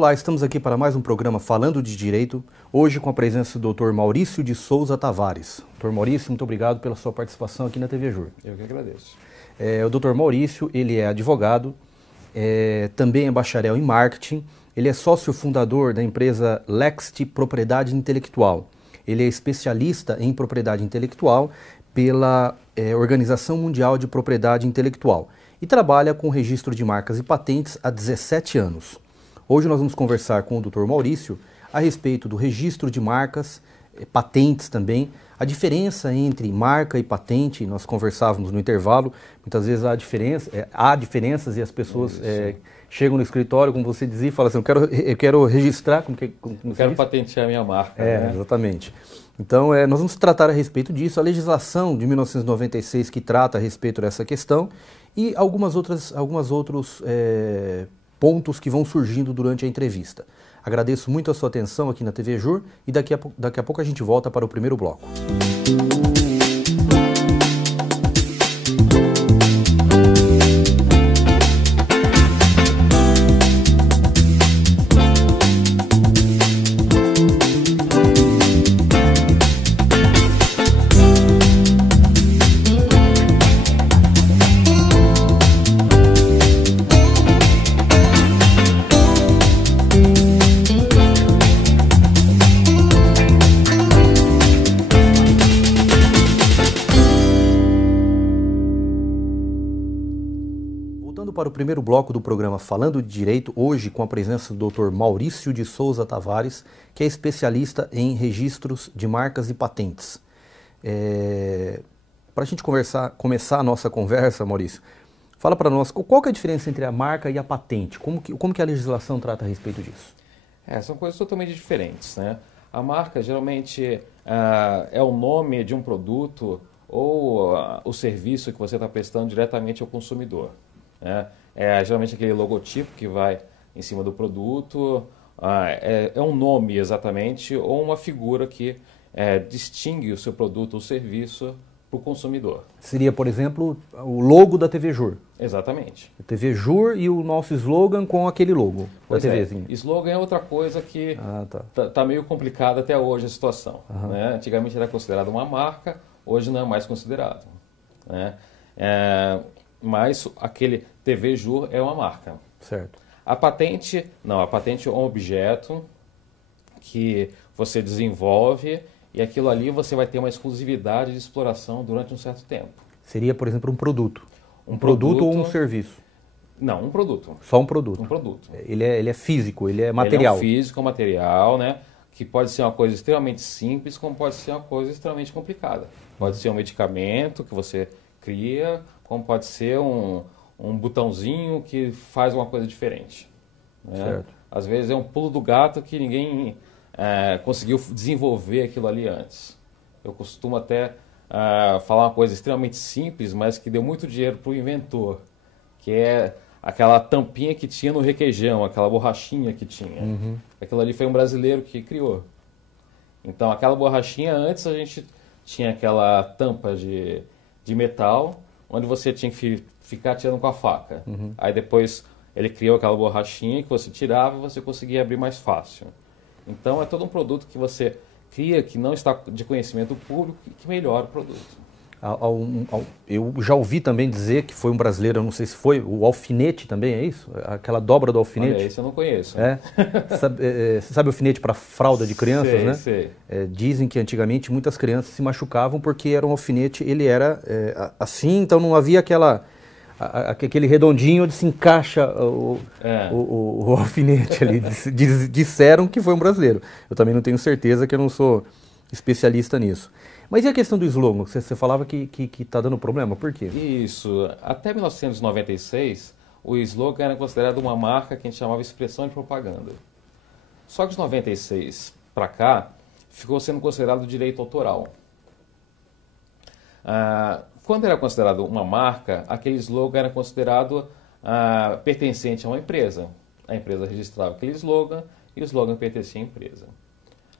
Olá, estamos aqui para mais um programa Falando de Direito, hoje com a presença do Dr. Maurício de Souza Tavares. Dr. Maurício, muito obrigado pela sua participação aqui na TV Jur. Eu que agradeço. O Dr. Maurício, ele é advogado, também é bacharel em marketing, ele é sócio fundador da empresa Lext Propriedade Intelectual. Ele é especialista em propriedade intelectual pela Organização Mundial de Propriedade Intelectual e trabalha com registro de marcas e patentes há 17 anos. Hoje nós vamos conversar com o Dr. Maurício a respeito do registro de marcas, patentes também, a diferença entre marca e patente. Nós conversávamos no intervalo, muitas vezes há diferenças e as pessoas chegam no escritório, como você dizia, e falam assim, eu quero registrar, como quero patentear a minha marca. Exatamente. Então, nós vamos tratar a respeito disso, a legislação de 1996 que trata a respeito dessa questão e alguns outros pontos que vão surgindo durante a entrevista. Agradeço muito a sua atenção aqui na TV Jur e daqui a pouco a gente volta para o primeiro bloco. Para o primeiro bloco do programa Falando de Direito, hoje com a presença do Dr. Maurício de Souza Tavares, que é especialista em registros de marcas e patentes. Para a gente começar a nossa conversa, Maurício, fala para nós qual que é a diferença entre a marca e a patente? Como que a legislação trata a respeito disso? São coisas totalmente diferentes, né? A marca geralmente é o nome de um produto ou o serviço que você está prestando diretamente ao consumidor. Geralmente aquele logotipo que vai em cima do produto, é um nome exatamente, ou uma figura que distingue o seu produto ou serviço para o consumidor. Seria, por exemplo, o logo da TV Jur. Exatamente. A TV Jur e o nosso slogan com aquele logo Pois da TVzinha. Slogan é outra coisa que tá meio complicada até hoje a situação. Né? Antigamente era considerado uma marca, hoje não é mais considerado. Né? Mas aquele TV Jur é uma marca. Certo. A patente, não, a patente é um objeto que você desenvolve e aquilo ali você vai ter uma exclusividade de exploração durante um certo tempo. Seria, por exemplo, um produto. Um produto ou um serviço? Não, um produto. Só um produto. Um produto. Ele é físico, ele é material. Ele é um físico, material, né? Que pode ser uma coisa extremamente simples, como pode ser uma coisa extremamente complicada. Pode ser um medicamento que você cria, como pode ser um botãozinho que faz uma coisa diferente. Né? Certo. Às vezes é um pulo do gato que ninguém conseguiu desenvolver aquilo ali antes. Eu costumo até falar uma coisa extremamente simples, mas que deu muito dinheiro para o inventor, que é aquela tampinha que tinha no requeijão, aquela borrachinha que tinha. Aquilo ali foi um brasileiro que criou. Então aquela borrachinha, antes a gente tinha aquela tampa de metal, onde você tinha que ficar tirando com a faca. Aí depois ele criou aquela borrachinha que você tirava e você conseguia abrir mais fácil. Então é todo um produto que você cria que não está de conhecimento público e que melhora o produto. Eu já ouvi também dizer que foi um brasileiro, eu não sei se foi, o alfinete também, é isso? Aquela dobra do alfinete? Olha, esse eu não conheço. Você sabe o alfinete para fralda de crianças, sei, né? Sei. Dizem que antigamente muitas crianças se machucavam porque era um alfinete, ele era assim, então não havia aquele redondinho onde se encaixa o alfinete ali. Disseram que foi um brasileiro. Eu também não tenho certeza, que eu não sou especialista nisso. Mas e a questão do slogan? Você falava que está dando problema, por quê? Isso. Até 1996, o slogan era considerado uma marca que a gente chamava expressão de propaganda. Só que de 96 para cá, ficou sendo considerado direito autoral. Quando era considerado uma marca, aquele slogan era considerado pertencente a uma empresa. A empresa registrava aquele slogan e o slogan pertencia à empresa.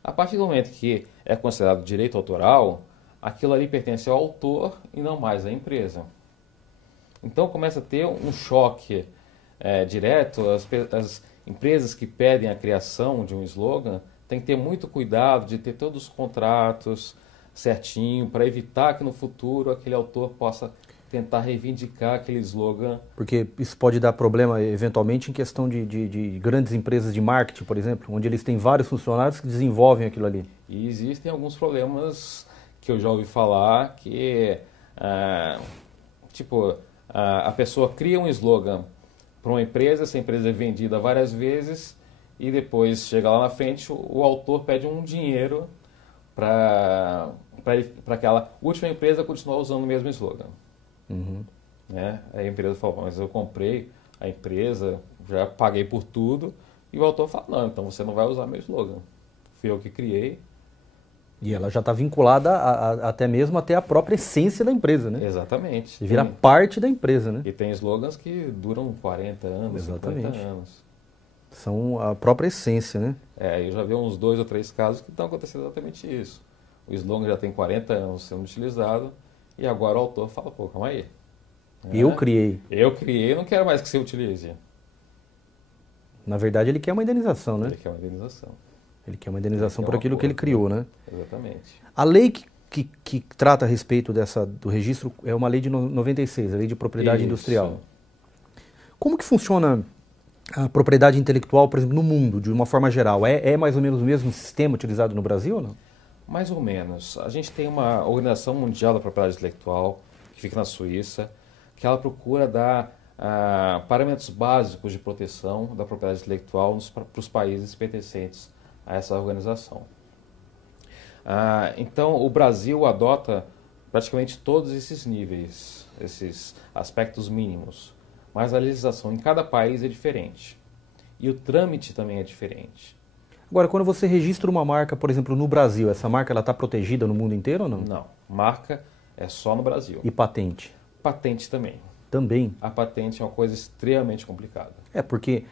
A partir do momento que é considerado direito autoral, aquilo ali pertence ao autor e não mais à empresa. Então começa a ter um choque direto, as empresas que pedem a criação de um slogan têm que ter muito cuidado de ter todos os contratos certinho para evitar que no futuro aquele autor possa tentar reivindicar aquele slogan. Porque isso pode dar problema, eventualmente, em questão de grandes empresas de marketing, por exemplo, onde eles têm vários funcionários que desenvolvem aquilo ali. E existem alguns problemas que eu já ouvi falar que, a pessoa cria um slogan para uma empresa, essa empresa é vendida várias vezes e depois chega lá na frente, o autor pede um dinheiro para aquela última empresa continuar usando o mesmo slogan. Uhum. Né? Aí a empresa fala, mas eu comprei a empresa, já paguei por tudo, e o autor fala, não, então você não vai usar meu slogan. Fui eu que criei. E ela já está vinculada até mesmo até a própria essência da empresa, né? Exatamente. Vira parte da empresa, né? E tem slogans que duram 40 anos, Exatamente. 50 anos. São a própria essência, né? Eu já vi uns 2 ou 3 casos que estão acontecendo exatamente isso. O slogan já tem 40 anos sendo utilizado, e agora o autor fala, pô, calma aí. Eu criei. Eu criei, não quero mais que você utilize. Na verdade, ele quer uma indenização, né? Ele quer uma indenização. Ele quer uma indenização por aquilo que ele criou, né? Exatamente. A lei que trata a respeito do registro é uma lei de 96, a Lei de Propriedade Industrial. Como que funciona a propriedade intelectual, por exemplo, no mundo, de uma forma geral? É mais ou menos o mesmo sistema utilizado no Brasil ou não? Mais ou menos. A gente tem uma Organização Mundial da Propriedade Intelectual, que fica na Suíça, que ela procura dar parâmetros básicos de proteção da propriedade intelectual para os países pertencentes a essa organização. Então, o Brasil adota praticamente todos esses níveis, esses aspectos mínimos, mas a legislação em cada país é diferente. E o trâmite também é diferente. Agora, quando você registra uma marca, por exemplo, no Brasil, essa marca está protegida no mundo inteiro ou não? Não. Marca é só no Brasil. E patente? Patente também. Também? A patente é uma coisa extremamente complicada. Porque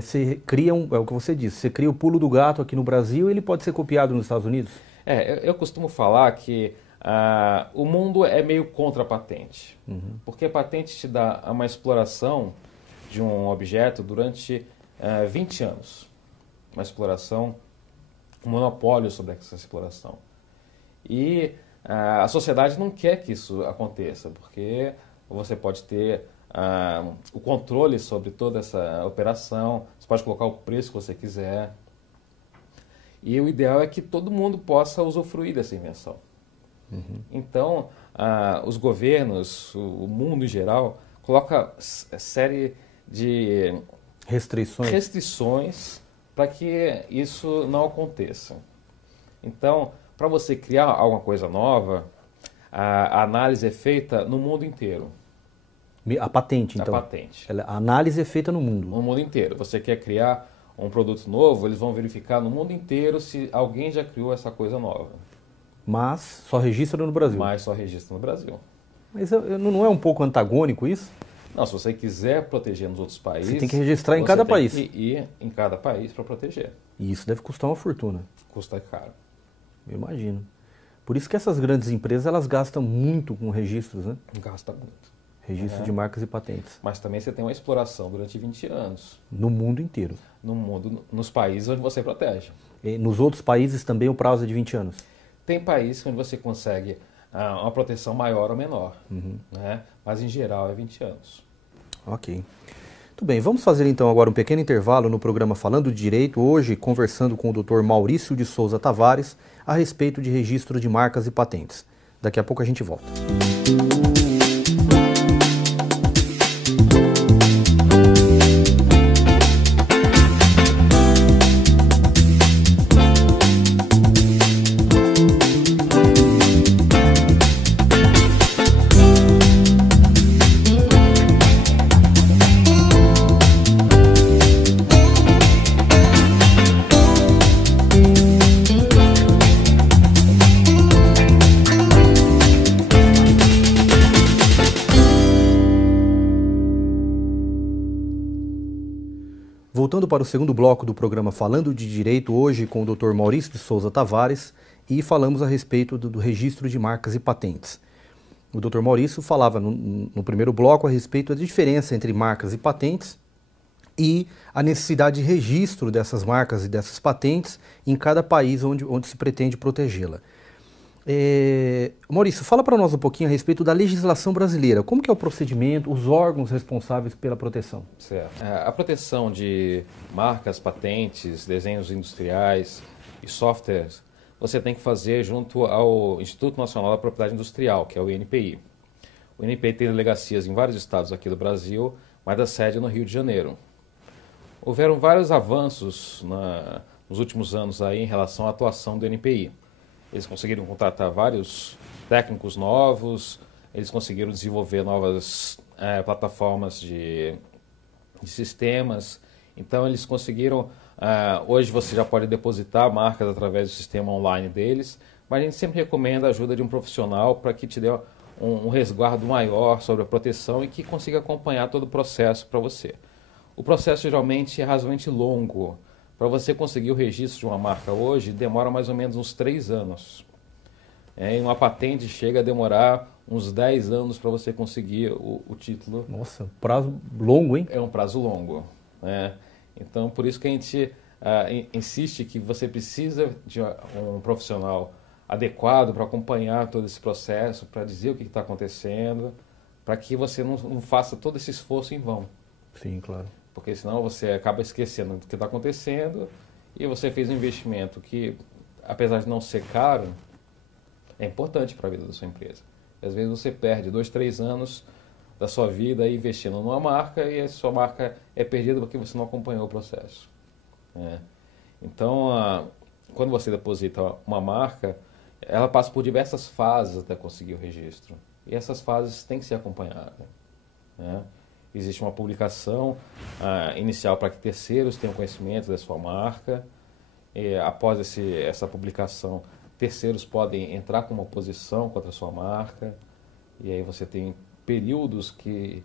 você cria é o que você disse, você cria o pulo do gato aqui no Brasil e ele pode ser copiado nos Estados Unidos? Eu costumo falar que o mundo é meio contra a patente. Uhum. Porque a patente te dá uma exploração de um objeto durante 20 anos. Uma exploração, um monopólio sobre essa exploração. E a sociedade não quer que isso aconteça, porque você pode ter o controle sobre toda essa operação, você pode colocar o preço que você quiser. E o ideal é que todo mundo possa usufruir dessa invenção. Uhum. Então, os governos, o mundo em geral, coloca série de restrições para que isso não aconteça. Então, para você criar alguma coisa nova, a análise é feita no mundo inteiro. A patente, então? A patente. A análise é feita no mundo? No mundo inteiro. Você quer criar um produto novo, eles vão verificar no mundo inteiro se alguém já criou essa coisa nova. Mas só registra no Brasil? Mas só registra no Brasil. Mas não é um pouco antagônico isso? Não, se você quiser proteger nos outros países... Você tem que registrar em cada país. Você tem que ir em cada país para proteger. E isso deve custar uma fortuna. Custa caro. Eu imagino. Por isso que essas grandes empresas, elas gastam muito com registros, né? Gasta muito. Registro de marcas e patentes. Mas também você tem uma exploração durante 20 anos. No mundo inteiro. No mundo, nos países onde você protege. E nos outros países também o prazo é de 20 anos? Tem países onde você consegue uma proteção maior ou menor. Uhum. Né? Mas em geral é 20 anos. Ok. Muito bem, vamos fazer então agora um pequeno intervalo no programa Falando de Direito, hoje conversando com o Dr. Maurício de Souza Tavares a respeito de registro de marcas e patentes. Daqui a pouco a gente volta. Voltando para o segundo bloco do programa Falando de Direito, hoje com o Dr. Maurício de Souza Tavares, e falamos a respeito do registro de marcas e patentes. O Dr. Maurício falava no primeiro bloco a respeito da diferença entre marcas e patentes, e a necessidade de registro dessas marcas e dessas patentes em cada país onde se pretende protegê-la. Maurício, fala para nós um pouquinho a respeito da legislação brasileira. Como que é o procedimento, os órgãos responsáveis pela proteção? Certo. A proteção de marcas, patentes, desenhos industriais e softwares, você tem que fazer junto ao Instituto Nacional da Propriedade Industrial, que é o INPI. O INPI tem delegacias em vários estados aqui do Brasil, mas a sede é no Rio de Janeiro. Houveram vários avanços nos últimos anos aí em relação à atuação do INPI. Eles conseguiram contratar vários técnicos novos, eles conseguiram desenvolver novas plataformas de sistemas. Então, eles conseguiram... hoje você já pode depositar marcas através do sistema online deles, mas a gente sempre recomenda a ajuda de um profissional para que te dê um resguardo maior sobre a proteção e que consiga acompanhar todo o processo para você. O processo geralmente é razoavelmente longo. Para você conseguir o registro de uma marca hoje, demora mais ou menos uns 3 anos. E uma patente chega a demorar uns 10 anos para você conseguir o título. Nossa, prazo longo, hein? É um prazo longo. Então, por isso que a gente insiste que você precisa de um profissional adequado para acompanhar todo esse processo, para dizer o que está acontecendo, para que você não faça todo esse esforço em vão. Sim, claro. Porque senão você acaba esquecendo do que está acontecendo e você fez um investimento que, apesar de não ser caro, é importante para a vida da sua empresa. E, às vezes você perde 2, 3 anos da sua vida investindo numa marca e a sua marca é perdida porque você não acompanhou o processo. Então, quando você deposita uma marca, ela passa por diversas fases até conseguir o registro. E essas fases têm que ser acompanhadas. Existe uma publicação inicial para que terceiros tenham conhecimento da sua marca. E, após essa publicação, terceiros podem entrar com uma oposição contra a sua marca. E aí você tem períodos que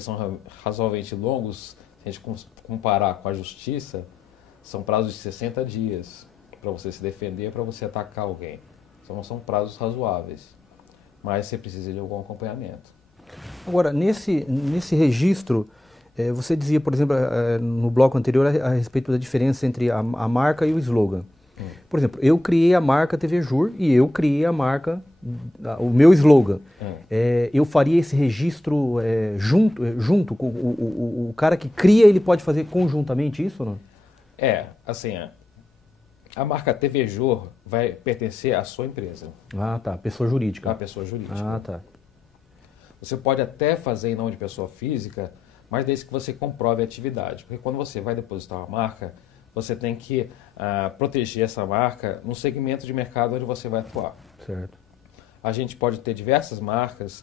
são razoavelmente longos. Se a gente comparar com a justiça, são prazos de 60 dias para você se defender, para você atacar alguém. Então, são prazos razoáveis. Mas você precisa de algum acompanhamento. Agora, nesse registro, você dizia, por exemplo, no bloco anterior a respeito da diferença entre a marca e o slogan. Por exemplo, eu criei a marca TV Jur e eu criei a marca, o meu slogan. Eu faria esse registro junto com o cara que cria, ele pode fazer conjuntamente isso ou não? Assim, a marca TV Jur vai pertencer à sua empresa. Ah, tá. Pessoa jurídica. A pessoa jurídica. Ah, tá. Você pode até fazer em nome de pessoa física, mas desde que você comprove a atividade. Porque quando você vai depositar uma marca, você tem que proteger essa marca no segmento de mercado onde você vai atuar. Certo. A gente pode ter diversas marcas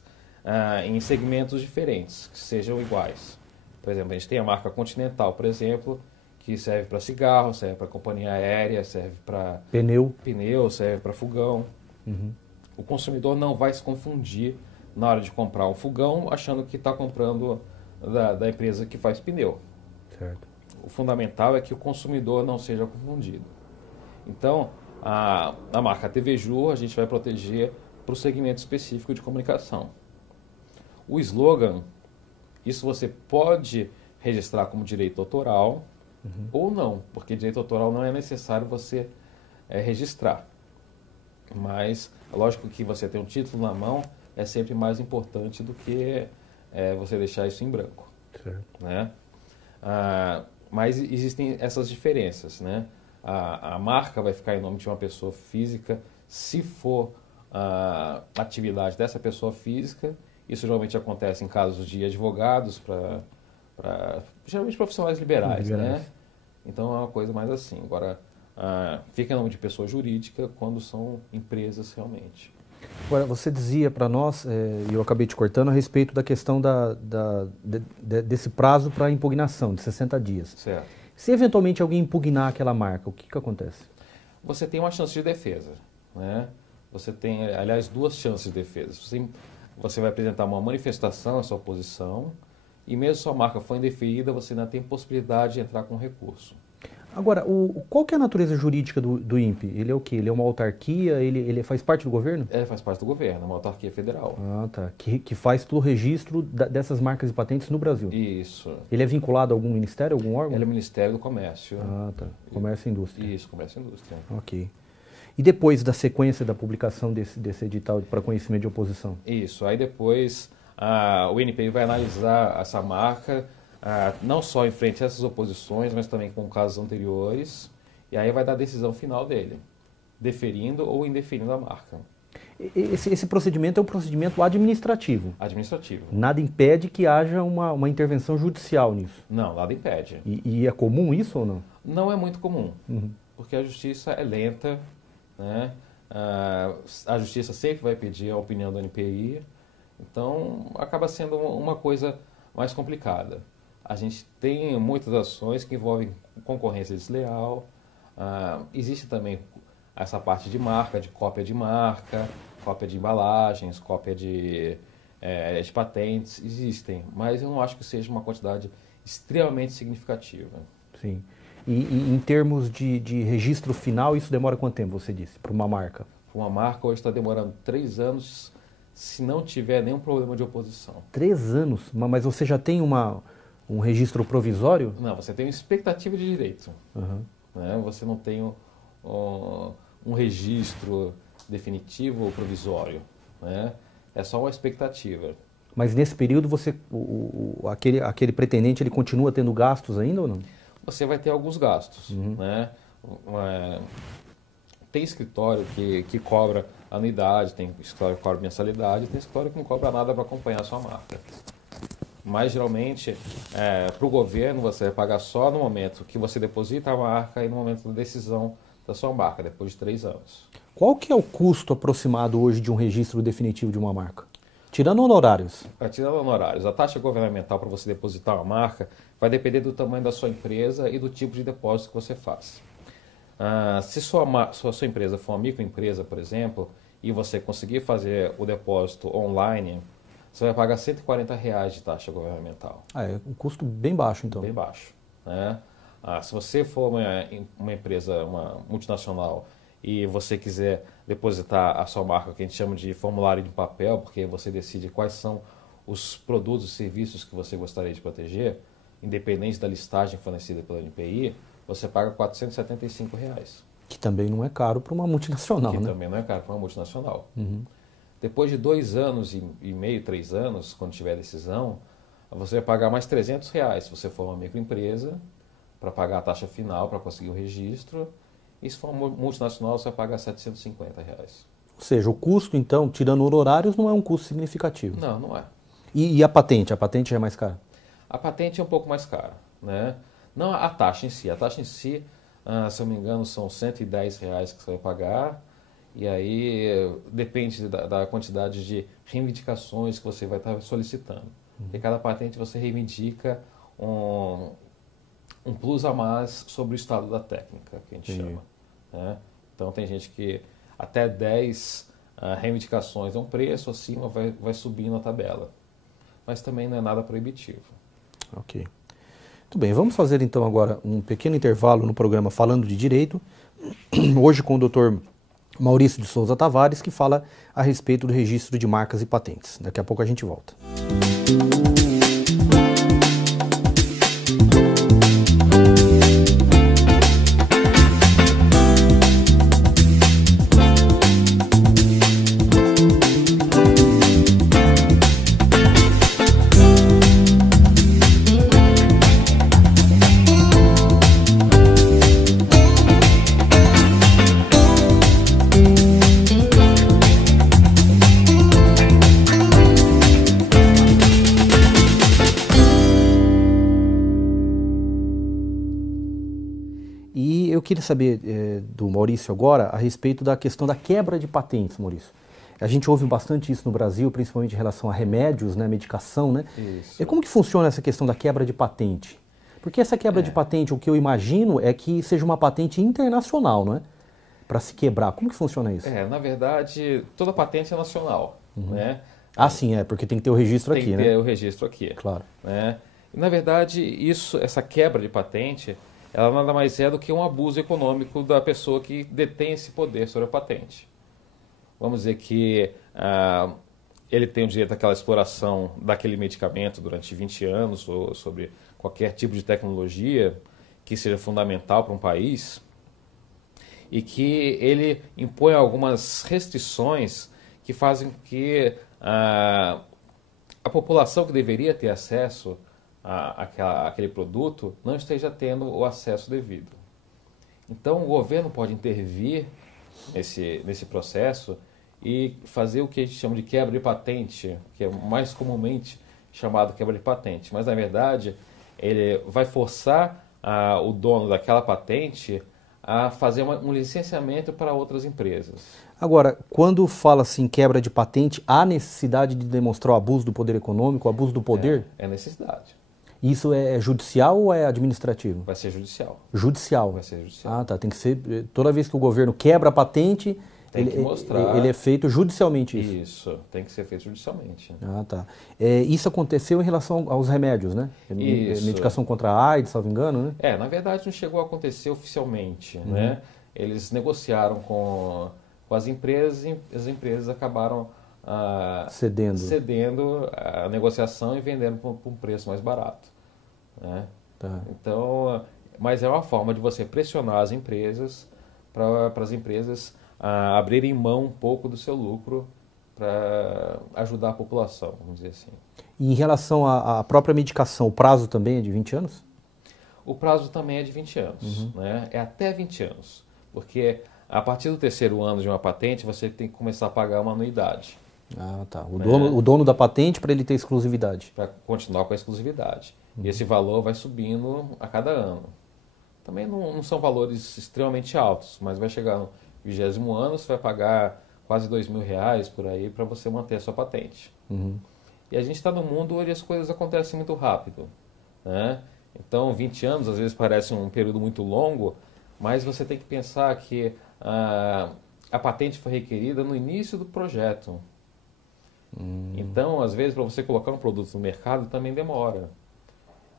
em segmentos diferentes, que sejam iguais. Por exemplo, a gente tem a marca Continental, por exemplo, que serve para cigarro, serve para companhia aérea, serve para pneu, serve para fogão. Uhum. O consumidor não vai se confundir na hora de comprar um fogão, achando que está comprando da empresa que faz pneu. Certo. O fundamental é que o consumidor não seja confundido. Então, a marca TV Jur a gente vai proteger para o segmento específico de comunicação. O slogan, isso você pode registrar como direito autoral ou não, porque direito autoral não é necessário você registrar. Mas, lógico que você ter um título na mão é sempre mais importante do que você deixar isso em branco. Certo. Mas existem essas diferenças. A marca vai ficar em nome de uma pessoa física se for a atividade dessa pessoa física. Isso geralmente acontece em casos de advogados, para geralmente profissionais liberais. Então é uma coisa mais assim. Agora, fica em nome de pessoa jurídica quando são empresas realmente. Agora, você dizia para nós, e eu acabei te cortando, a respeito da questão desse prazo para impugnação, de 60 dias. Certo. Se eventualmente alguém impugnar aquela marca, o que acontece? Você tem uma chance de defesa. Você tem, aliás, 2 chances de defesa. Você vai apresentar uma manifestação à sua oposição e mesmo se sua marca for indeferida, você ainda tem possibilidade de entrar com recurso. Agora, qual que é a natureza jurídica do INPE? Ele é o quê? Ele é uma autarquia? Ele faz parte do governo? Faz parte do governo, uma autarquia federal. Ah, tá. Que faz todo o registro dessas marcas e patentes no Brasil. Isso. Ele é vinculado a algum ministério, algum órgão? Ele é o Ministério do Comércio. Ah, tá. Comércio e Indústria. Isso, Comércio e Indústria. Ok. E depois da sequência da publicação desse edital para conhecimento de oposição? Isso. Aí depois o INPI vai analisar essa marca, não só em frente a essas oposições, mas também com casos anteriores, e aí vai dar a decisão final dele, deferindo ou indeferindo a marca. Esse procedimento é um procedimento administrativo. Administrativo. Nada impede que haja uma intervenção judicial nisso. Não, nada impede. E é comum isso ou não? Não é muito comum, porque a justiça é lenta, né? A justiça sempre vai pedir a opinião do NPI, então acaba sendo uma coisa mais complicada. A gente tem muitas ações que envolvem concorrência desleal, existe também essa parte de marca, de cópia de marca, cópia de embalagens, cópia de patentes, existem, mas eu não acho que seja uma quantidade extremamente significativa. Sim. E em termos de registro final, isso demora quanto tempo, você disse, para uma marca? Uma marca hoje está demorando 3 anos, se não tiver nenhum problema de oposição. 3 anos? Mas você já tem um registro provisório? Não, você tem uma expectativa de direito. Né? Você não tem um registro definitivo ou provisório. Né? É só uma expectativa. Mas nesse período aquele pretendente ele continua tendo gastos ainda ou não? Você vai ter alguns gastos. Né? Tem escritório que cobra anuidade, tem escritório que cobra mensalidade, tem escritório que não cobra nada para acompanhar a sua marca. Mas geralmente, para o governo, você vai pagar só no momento que você deposita a marca e no momento da decisão da sua marca, depois de 3 anos. Qual que é o custo aproximado hoje de um registro definitivo de uma marca? Tirando honorários. Tirando honorários. A taxa governamental para você depositar uma marca vai depender do tamanho da sua empresa e do tipo de depósito que você faz. Se sua empresa for uma microempresa, por exemplo, e você conseguir fazer o depósito online, você vai pagar R$140 de taxa governamental. É um custo bem baixo, então. Bem baixo. Né? Se você for uma empresa, uma multinacional, e você quiser depositar a sua marca, que a gente chama de formulário de papel, porque você decide quais são os produtos e serviços que você gostaria de proteger, independente da listagem fornecida pela NPI, você paga R$475. Que também não é caro para uma multinacional, né? Que também não é caro para uma multinacional. Depois de 2 anos e meio, 3 anos, quando tiver decisão, você vai pagar mais R$300 se você for uma microempresa, para pagar a taxa final, para conseguir o registro. E se for uma multinacional, você vai pagar R$750. Ou seja, o custo, então, tirando honorários, não é um custo significativo. Não, não é. E a patente? A patente já é mais cara? A patente é um pouco mais cara, né? Não a taxa em si. A taxa em si, se eu não me engano, são R$110 que você vai pagar. E aí depende da quantidade de reivindicações que você vai estar solicitando. Em cada patente você reivindica um plus a mais sobre o estado da técnica, que a gente chama. Né? Então tem gente que até 10 reivindicações é um preço, acima vai subindo a tabela. Mas também não é nada proibitivo. Ok. Muito bem, vamos fazer então agora um pequeno intervalo no programa Falando de Direito, hoje com o Dr. Maurício de Souza Tavares, que fala a respeito do registro de marcas e patentes. Daqui a pouco a gente volta. Eu queria saber do Maurício agora a respeito da questão da quebra de patentes, Maurício. A gente ouve bastante isso no Brasil, principalmente em relação a remédios, né, medicação, né? Isso. E como que funciona essa questão da quebra de patente? Porque essa quebra de patente, o que eu imagino é que seja uma patente internacional, não é? Para se quebrar. Como que funciona isso? Na verdade, toda patente é nacional, né? Ah, sim, porque tem que ter o registro aqui, né? Tem que ter o registro aqui. Claro. Né? E, na verdade, essa quebra de patente ela nada mais é do que um abuso econômico da pessoa que detém esse poder sobre a patente. Vamos dizer que ele tem o direito àquela exploração daquele medicamento durante 20 anos, ou sobre qualquer tipo de tecnologia que seja fundamental para um país, e que ele impõe algumas restrições que fazem com que a população que deveria ter acesso àquele produto não esteja tendo o acesso devido. Então, o governo pode intervir nesse processo e fazer o que a gente chama de quebra de patente, que é mais comumente chamado quebra de patente. Mas, na verdade, ele vai forçar o dono daquela patente a fazer um licenciamento para outras empresas. Agora, quando fala assim quebra de patente, há necessidade de demonstrar o abuso do poder econômico, o abuso do poder? É necessidade. Isso é judicial ou é administrativo? Vai ser judicial. Judicial. Vai ser judicial. Ah, tá. Tem que ser. Toda vez que o governo quebra a patente, tem que mostrar. Ele é feito judicialmente isso. Isso, tem que ser feito judicialmente. Ah, tá. Isso aconteceu em relação aos remédios, né? Isso. Medicação contra a AIDS, salvo engano, né? Na verdade não chegou a acontecer oficialmente, né? Eles negociaram com as empresas e as empresas acabaram cedendo a negociação e vendendo por um preço mais barato, né? Tá. Então, mas é uma forma de você pressionar as empresas para as empresas abrirem mão um pouco do seu lucro para ajudar a população, vamos dizer assim. E em relação à própria medicação, o prazo também é de 20 anos? O prazo também é de 20 anos, né? É até 20 anos, porque a partir do terceiro ano de uma patente, você tem que começar a pagar uma anuidade. Ah, tá. O dono da patente, para ele ter exclusividade. Para continuar com a exclusividade. E esse valor vai subindo a cada ano. Também não são valores extremamente altos, mas vai chegar no 20º ano, você vai pagar quase R$2.000 por aí para você manter a sua patente. E a gente está num mundo onde as coisas acontecem muito rápido, né? Então, 20 anos às vezes parece um período muito longo, mas você tem que pensar que a patente foi requerida no início do projeto. Então, às vezes, para você colocar um produto no mercado também demora.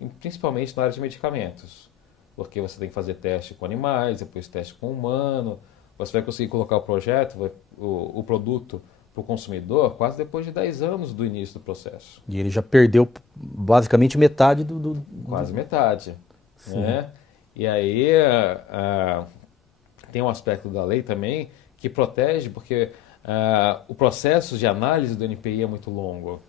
E principalmente na área de medicamentos. Porque você tem que fazer teste com animais, depois teste com humano. Você vai conseguir colocar o produto para o consumidor quase depois de 10 anos do início do processo. E ele já perdeu basicamente metade Quase metade. Né? E aí tem um aspecto da lei também que protege, porque o processo de análise do NPI é muito longo.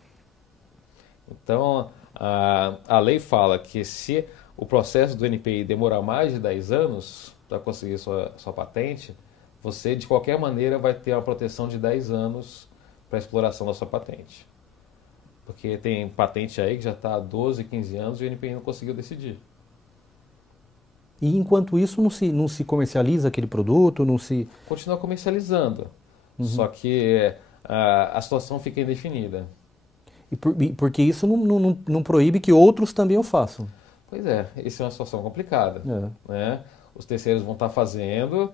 Então, a lei fala que se o processo do NPI demorar mais de 10 anos para conseguir sua patente, você, de qualquer maneira, vai ter uma proteção de 10 anos para a exploração da sua patente. Porque tem patente aí que já está há 12, 15 anos e o NPI não conseguiu decidir. E enquanto isso não se comercializa aquele produto, não se... Continua comercializando, só que a situação fica indefinida. Porque isso não proíbe que outros também o façam. Pois é, isso é uma situação complicada. Né? Os terceiros vão estar fazendo,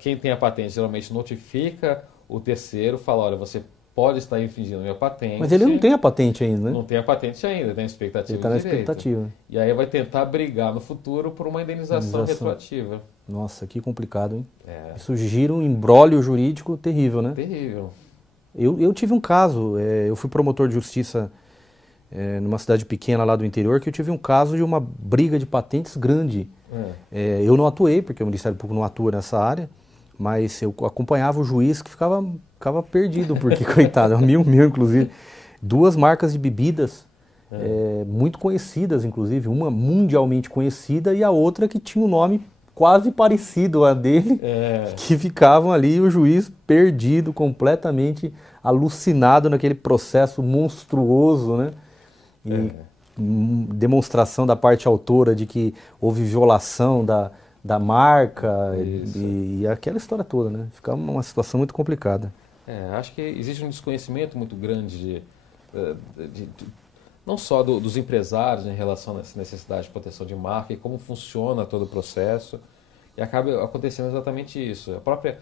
quem tem a patente geralmente notifica o terceiro, fala, olha, você pode estar infringindo a minha patente. Mas ele não tem a patente ainda, né? Não tem a patente ainda, tem a expectativa ele está na expectativa. E aí vai tentar brigar no futuro por uma indenização retroativa. Nossa, que complicado, hein? Isso gira um imbróglio jurídico terrível, né? Terrível. Eu tive um caso, eu fui promotor de justiça numa cidade pequena lá do interior, que eu tive um caso de uma briga de patentes grande. Eu não atuei, porque o Ministério Público não atua nessa área, mas eu acompanhava o juiz que ficava perdido, porque, coitado, mil inclusive. 2 marcas de bebidas muito conhecidas, inclusive, uma mundialmente conhecida e a outra que tinha um nome quase parecido a dele, que ficavam ali o juiz perdido, completamente alucinado naquele processo monstruoso, né? E demonstração da parte autora de que houve violação da marca e aquela história toda, né? Ficava uma situação muito complicada. Acho que existe um desconhecimento muito grande não só dos empresários em relação a essa necessidade de proteção de marca e como funciona todo o processo, e acaba acontecendo exatamente isso. A própria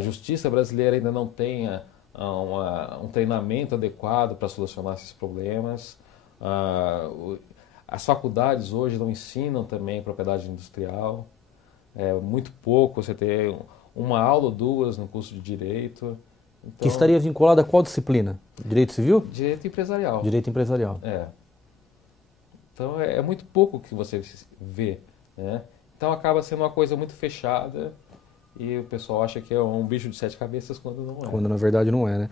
justiça brasileira ainda não tem um treinamento adequado para solucionar esses problemas. As faculdades hoje não ensinam também propriedade industrial. É muito pouco você ter uma aula ou duas no curso de Direito. Então, Que estaria vinculada a qual disciplina? Direito civil? Direito empresarial. Direito empresarial. Então é muito pouco que você vê, né? Então acaba sendo uma coisa muito fechada e o pessoal acha que é um bicho de sete cabeças quando não é. Quando na verdade não é, né?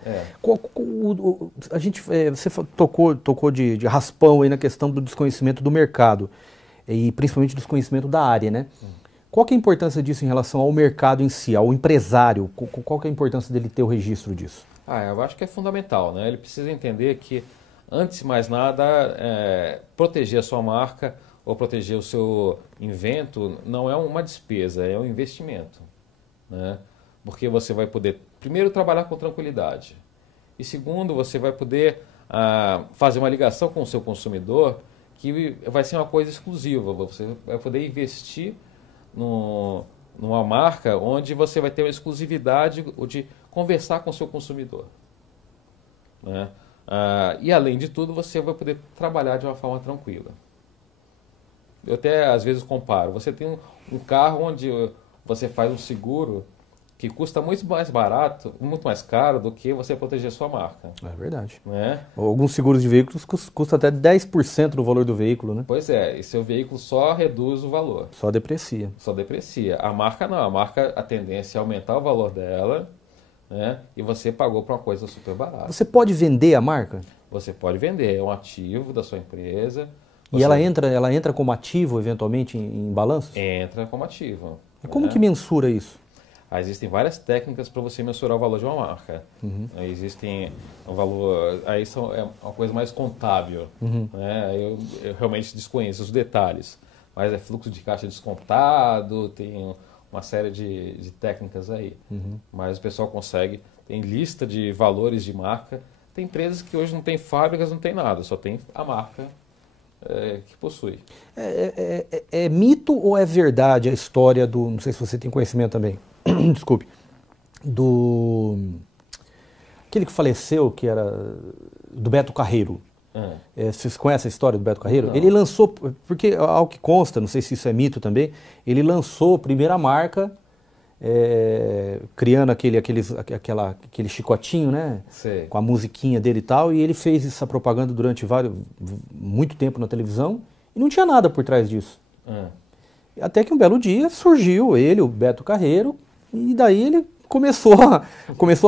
A gente, você tocou de raspão aí na questão do desconhecimento do mercado e principalmente do desconhecimento da área, né? Qual que é a importância disso em relação ao mercado em si, ao empresário? Qual que é a importância dele ter o registro disso? Eu acho que é fundamental, né? Ele precisa entender que, antes de mais nada, proteger a sua marca ou proteger o seu invento não é uma despesa, é um investimento, né? Porque você vai poder, primeiro, trabalhar com tranquilidade e, segundo, você vai poder fazer uma ligação com o seu consumidor que vai ser uma coisa exclusiva. Você vai poder investir numa marca onde você vai ter a exclusividade de conversar com o seu consumidor, né? E além de tudo, você vai poder trabalhar de uma forma tranquila. Eu até às vezes comparo. Você tem um carro onde você faz um seguro que custa muito mais barato, muito mais caro do que você proteger sua marca. É verdade. Né? Alguns seguros de veículos custam até 10% do valor do veículo, né? Pois é, e seu veículo só reduz o valor. Só deprecia. Só deprecia. A marca não, a marca, a tendência é aumentar o valor dela, né? E você pagou por uma coisa super barata. Você pode vender a marca? Você pode vender, é um ativo da sua empresa. E ela entra como ativo, eventualmente, em balanços? Entra como ativo. E como que mensura isso? Existem várias técnicas para você mensurar o valor de uma marca. Existem um valor... Aí é uma coisa mais contábil. Né? Eu realmente desconheço os detalhes. Mas é fluxo de caixa descontado, tem uma série de técnicas aí. Mas o pessoal consegue... Tem lista de valores de marca. Tem empresas que hoje não tem fábricas, não tem nada. Só tem a marca que possui. É mito ou é verdade a história do... Não sei se você tem conhecimento também. Desculpe, aquele que faleceu, que era do Beto Carreiro. Vocês conhecem a história do Beto Carreiro? Não. Ele lançou, porque ao que consta, não sei se isso é mito também, ele lançou a primeira marca, criando aquele chicotinho, né? Sei. Com a musiquinha dele e tal, e ele fez essa propaganda durante muito tempo na televisão e não tinha nada por trás disso. Até que um belo dia surgiu ele, o Beto Carreiro, e daí ele começou a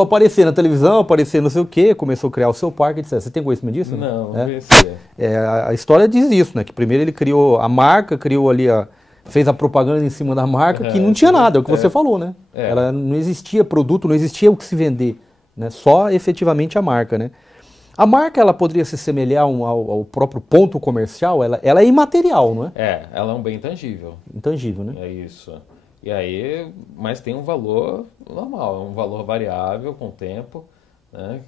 aparecer na televisão, aparecer não sei o quê, começou a criar o seu parque, etc. Você tem conhecimento disso? Não conhecia. A história diz isso, né? Que primeiro ele criou a marca, criou ali fez a propaganda em cima da marca, que não tinha nada, é o que você falou, né? Ela não existia produto, não existia o que se vender, né? Só efetivamente a marca, né? A marca, ela poderia se semelhar ao próprio ponto comercial, ela é imaterial, não é? Ela é um bem intangível. Intangível, né? É isso. E aí, mas tem um valor normal, um valor variável com o tempo, né?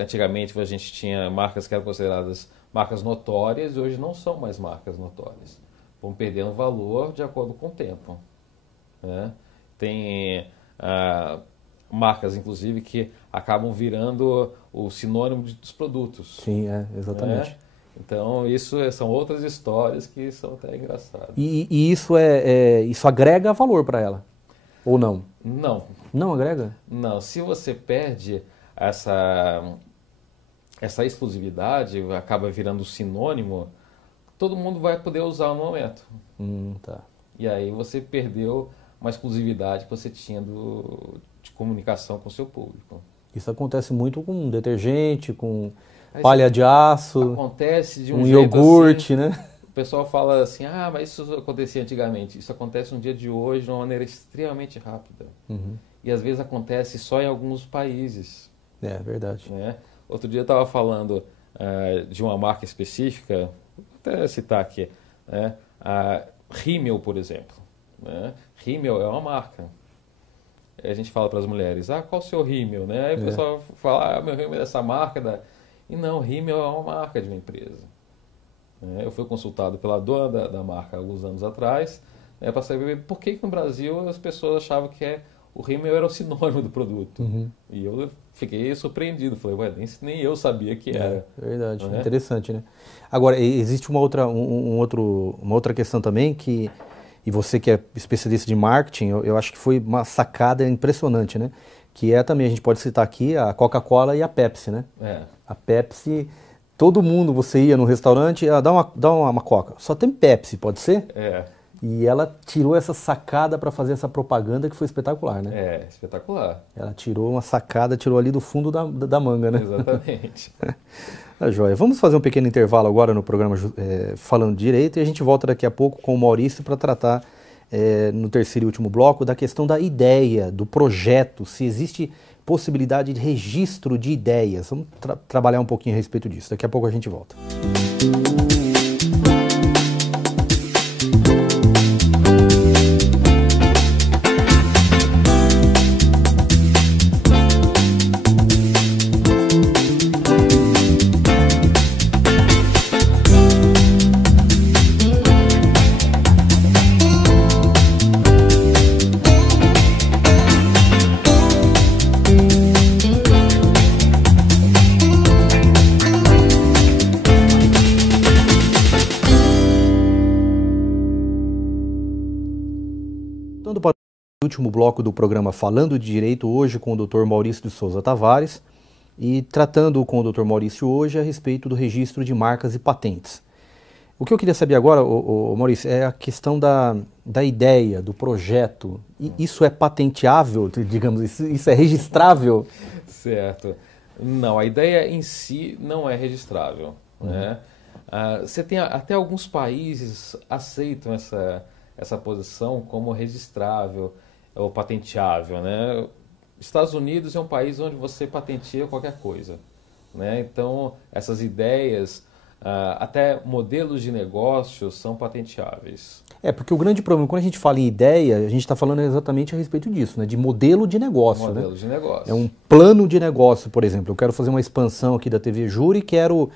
Antigamente a gente tinha marcas que eram consideradas marcas notórias e hoje não são mais marcas notórias. Vão perdendo valor de acordo com o tempo, né? Tem marcas, inclusive, que acabam virando o sinônimo dos produtos. Sim, exatamente. Né? Então, isso são outras histórias que são até engraçadas. E isso agrega valor para ela? Ou não? Não. Não agrega? Não. Se você perde essa exclusividade, acaba virando sinônimo, todo mundo vai poder usar no momento. Tá. E aí você perdeu uma exclusividade que você tinha de comunicação com o seu público. Isso acontece muito com detergente, com palha de aço, acontece de um iogurte, assim, né? O pessoal fala assim, mas isso acontecia antigamente. Isso acontece no dia de hoje de uma maneira extremamente rápida. E às vezes acontece só em alguns países. É verdade. Né? Outro dia eu estava falando de uma marca específica, vou até citar aqui, né? A Rimmel, por exemplo. Né? Rimmel é uma marca. Aí a gente fala para as mulheres, qual o seu Rimmel? Né? Aí o pessoal fala, meu Rimmel é essa marca E não, Rimmel é uma marca de uma empresa. Eu fui consultado pela dona da marca há alguns anos atrás, para saber por que no Brasil as pessoas achavam que o rímel era o sinônimo do produto. E eu fiquei surpreendido, falei, ué, nem eu sabia que era. Verdade, Não é? interessante, né? Agora, existe uma outra questão também que, e você que é especialista de marketing, eu acho que foi uma sacada impressionante, né? Que é também, a gente pode citar aqui a Coca-Cola e a Pepsi, né? A Pepsi, todo mundo, você ia no restaurante, dá uma Coca. Só tem Pepsi, pode ser? E ela tirou essa sacada para fazer essa propaganda que foi espetacular, né? Espetacular. Ela tirou uma sacada, tirou ali do fundo da manga, né? Exatamente. Tá joia. Vamos fazer um pequeno intervalo agora no programa Falando Direito e a gente volta daqui a pouco com o Maurício para tratar no terceiro e último bloco da questão da ideia, do projeto, se existe possibilidade de registro de ideias. Vamos trabalhar um pouquinho a respeito disso. Daqui a pouco a gente volta. Para o último bloco do programa Falando de Direito, hoje com o Dr. Maurício de Souza Tavares, e tratando com o Dr. Maurício hoje a respeito do registro de marcas e patentes. O que eu queria saber agora, Maurício, é a questão da ideia, do projeto. Isso é patenteável, digamos, isso é registrável? Certo. Não, a ideia em si não é registrável, né? Você tem até alguns países aceitam essa posição como registrável ou patenteável, né? Estados Unidos é um país onde você patenteia qualquer coisa, né? Então, essas ideias, até modelos de negócio são patenteáveis. Porque o grande problema, quando a gente fala em ideia, a gente está falando exatamente a respeito disso, né? De modelo de negócio. Modelo, né? De negócio. É um plano de negócio, por exemplo. Eu quero fazer uma expansão aqui da TV Júri e quero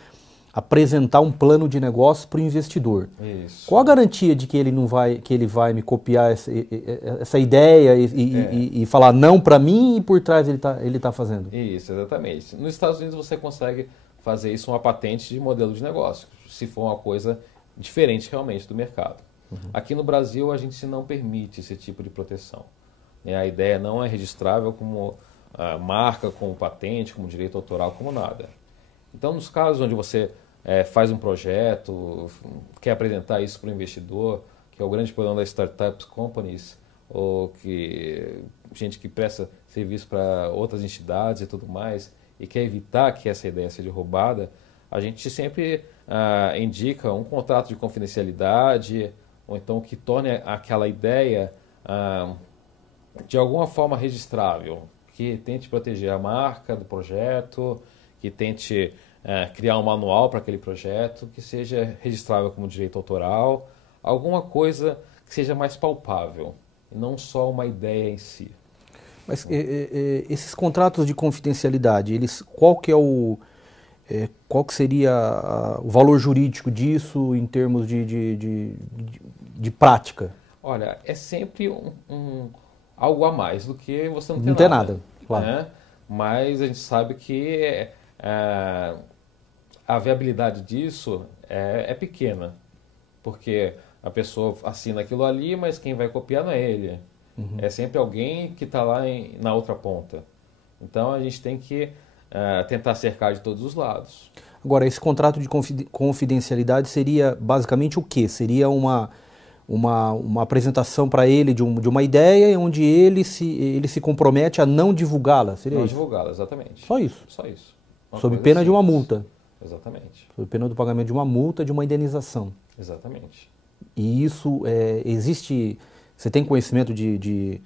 apresentar um plano de negócio para o investidor. Isso. Qual a garantia de que ele vai me copiar essa ideia e falar não para mim e por trás ele tá fazendo? Isso, exatamente. Nos Estados Unidos você consegue fazer isso uma patente de modelo de negócio, se for uma coisa diferente realmente do mercado. Aqui no Brasil a gente não permite esse tipo de proteção. A ideia não é registrável como marca, como patente, como direito autoral, como nada. Então, nos casos onde você faz um projeto, quer apresentar isso para o investidor, que é o grande problema das startups companies, ou que gente que presta serviço para outras entidades e tudo mais, e quer evitar que essa ideia seja roubada, a gente sempre indica um contrato de confidencialidade, ou então que torne aquela ideia de alguma forma registrável, que tente proteger a marca do projeto, que tente criar um manual para aquele projeto, que seja registrável como direito autoral, alguma coisa que seja mais palpável, e não só uma ideia em si. Mas esses contratos de confidencialidade, qual que seria o valor jurídico disso em termos de prática? Olha, é sempre algo a mais do que você não ter nada. Não ter nada, claro. Né? Mas a gente sabe que a viabilidade disso é pequena, porque a pessoa assina aquilo ali, mas quem vai copiar não é ele. É sempre alguém que está lá na outra ponta. Então a gente tem que tentar cercar de todos os lados. Agora, esse contrato de confidencialidade seria basicamente o quê? Seria uma apresentação para ele de uma ideia onde ele se compromete a não divulgá-la? Seria não isso? Não divulgá-la, exatamente. Só isso? Só isso. Sob pena de uma multa? Exatamente. Sob pena do pagamento de uma multa, de uma indenização? Exatamente. E isso existe... Você tem conhecimento de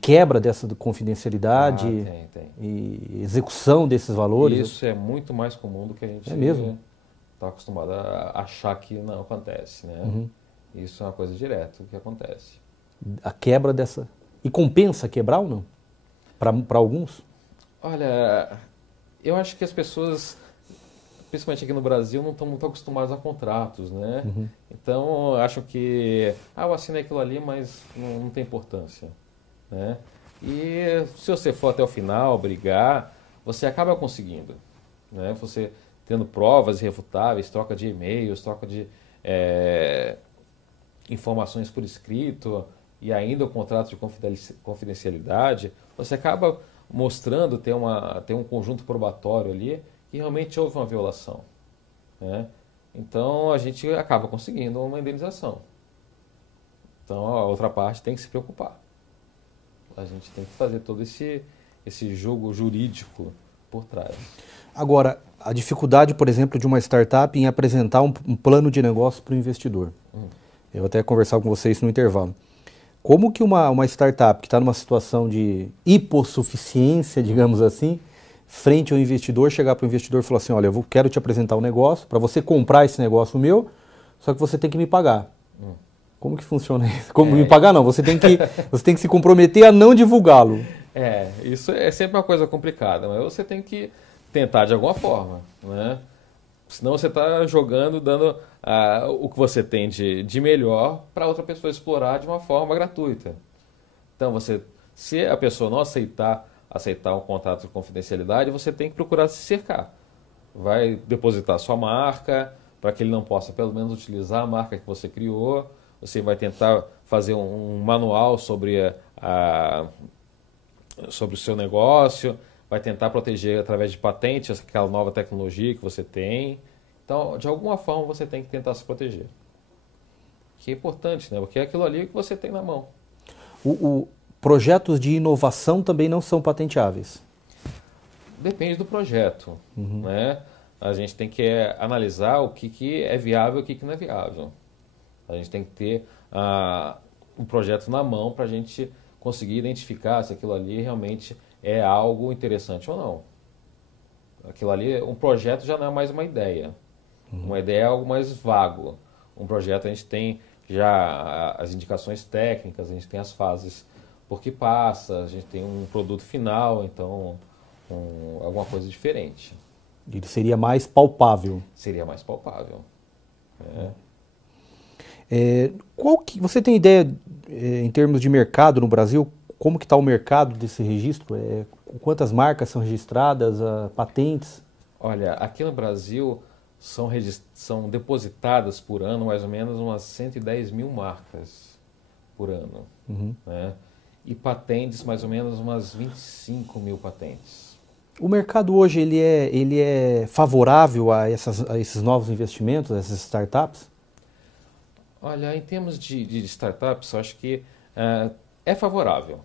quebra dessa confidencialidade? Tem. E execução desses valores? Isso é muito mais comum do que a gente está acostumado a achar que não acontece, né? Isso é uma coisa direta que acontece. A quebra dessa... E compensa quebrar ou não? Para alguns? Olha, eu acho que as pessoas, principalmente aqui no Brasil, não estão muito acostumadas a contratos, né? Então, acham que eu assinei aquilo ali, mas não tem importância, né? E se você for até o final, brigar, você acaba conseguindo, né? Você tendo provas irrefutáveis, troca de e-mails, troca de informações por escrito e ainda o contrato de confidencialidade, você acaba mostrando, ter um conjunto probatório ali que realmente houve uma violação, né? Então a gente acaba conseguindo uma indenização. Então a outra parte tem que se preocupar. A gente tem que fazer todo esse jogo jurídico por trás. Agora, a dificuldade, por exemplo, de uma startup em apresentar um plano de negócio para o investidor. Eu vou até conversar com vocês no intervalo. Como que uma startup que está numa situação de hipossuficiência, digamos assim, frente ao investidor, chegar para o investidor e falar assim, olha, eu quero te apresentar um negócio, para você comprar esse negócio meu, só que você tem que me pagar. Como que funciona isso? Como me pagar não, você tem que se comprometer a não divulgá-lo. Isso é sempre uma coisa complicada, mas você tem que tentar de alguma forma, né? Senão você está jogando, dando o que você tem de melhor para outra pessoa explorar de uma forma gratuita. Então, se a pessoa não aceitar um contrato de confidencialidade, você tem que procurar se cercar. Vai depositar sua marca, para que ele não possa pelo menos utilizar a marca que você criou. Você vai tentar fazer um manual sobre o seu negócio, vai tentar proteger através de patentes aquela nova tecnologia que você tem. Então, de alguma forma, você tem que tentar se proteger. Que é importante, né? Porque é aquilo ali que você tem na mão. Projetos de inovação também não são patenteáveis? Depende do projeto, né? A gente tem que analisar o que é viável e o que não é viável. A gente tem que ter um projeto na mão para a gente conseguir identificar se aquilo ali realmente é algo interessante ou não. Aquilo ali, um projeto já não é mais uma ideia. Uma ideia é algo mais vago. Um projeto a gente tem já as indicações técnicas, a gente tem as fases por que passa, a gente tem um produto final, então alguma coisa diferente. Ele seria mais palpável. Seria mais palpável. Você tem ideia, em termos de mercado no Brasil, como que está o mercado desse registro? Quantas marcas são registradas, patentes? Olha, aqui no Brasil são depositadas por ano mais ou menos umas 110 mil marcas por ano. Né? E patentes mais ou menos umas 25 mil patentes. O mercado hoje ele é favorável a esses novos investimentos, a essas startups? Olha, em termos de startups, eu acho que é favorável,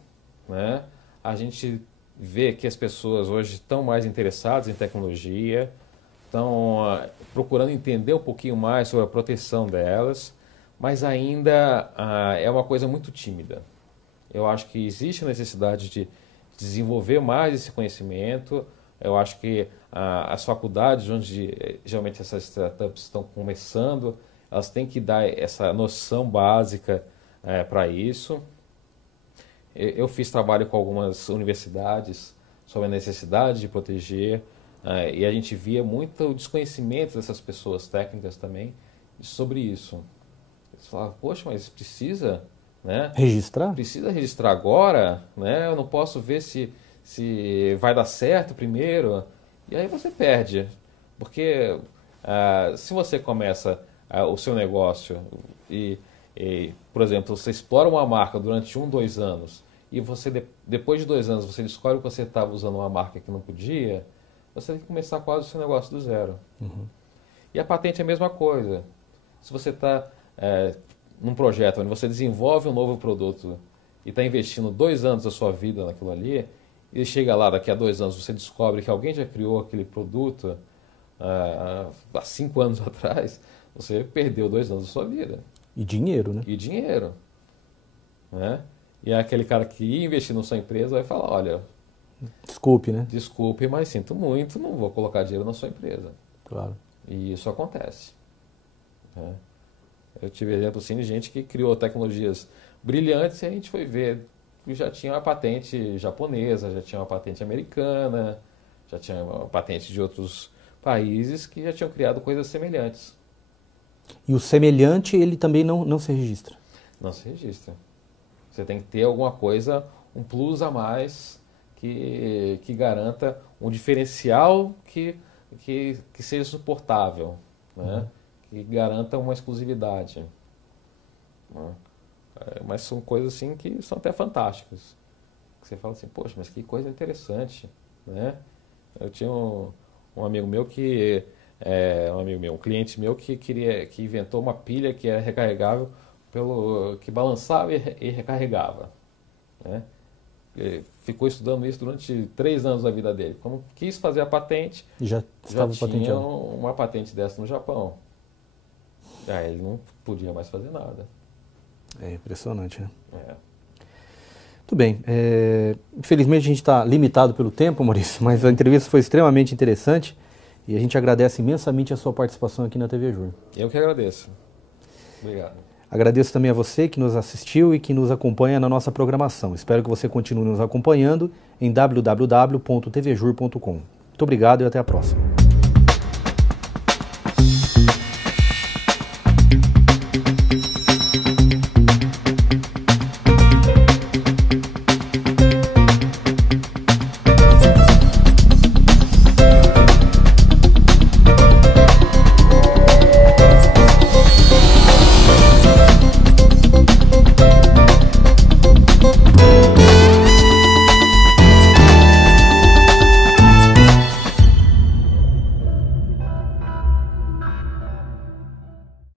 né? A gente vê que as pessoas hoje estão mais interessadas em tecnologia, estão procurando entender um pouquinho mais sobre a proteção delas, mas ainda é uma coisa muito tímida. Eu acho que existe a necessidade de desenvolver mais esse conhecimento. Eu acho que as faculdades, onde geralmente essas startups estão começando, elas têm que dar essa noção básica para isso. Eu fiz trabalho com algumas universidades sobre a necessidade de proteger, e a gente via muito desconhecimento dessas pessoas técnicas também sobre isso. Eles falavam, poxa, mas precisa, né? Registrar? Precisa registrar agora, né? Eu não posso ver se vai dar certo primeiro. E aí você perde, porque se você começa o seu negócio e, por exemplo, você explora uma marca durante 2 anos e você depois de 2 anos você descobre que você estava usando uma marca que não podia, você tem que começar quase o seu negócio do zero. E a patente é a mesma coisa. Se você está num projeto onde você desenvolve um novo produto e está investindo 2 anos da sua vida naquilo ali, e chega lá, daqui a 2 anos, você descobre que alguém já criou aquele produto há 5 anos atrás, você perdeu 2 anos da sua vida. E dinheiro, né? E dinheiro. Né? E aquele cara que ia investir na sua empresa vai falar, olha... Desculpe, né? Desculpe, mas sinto muito, não vou colocar dinheiro na sua empresa. Claro. E isso acontece. Né? Eu tive exemplo assim, de gente que criou tecnologias brilhantes e a gente foi ver que já tinha uma patente japonesa, já tinha uma patente americana, já tinha uma patente de outros países que já tinham criado coisas semelhantes. E o semelhante, ele também não se registra? Não se registra. Você tem que ter alguma coisa um plus a mais que garanta um diferencial que seja suportável, né? Que garanta uma exclusividade. Né? Mas são coisas assim que são até fantásticas. Você fala assim, poxa, mas que coisa interessante, né? Eu tinha um amigo meu um cliente meu que inventou uma pilha que era recarregável que balançava e recarregava, né? Ele ficou estudando isso durante 3 anos da vida dele. Quando quis fazer a patente, já tinha uma patente dessa no Japão. Aí ele não podia mais fazer nada. É impressionante, né? É. Muito bem. Infelizmente a gente está limitado pelo tempo, Maurício, mas a entrevista foi extremamente interessante e a gente agradece imensamente a sua participação aqui na TV Jur. Eu que agradeço. Obrigado. Agradeço também a você que nos assistiu e que nos acompanha na nossa programação. Espero que você continue nos acompanhando em www.tvjur.com. Muito obrigado e até a próxima.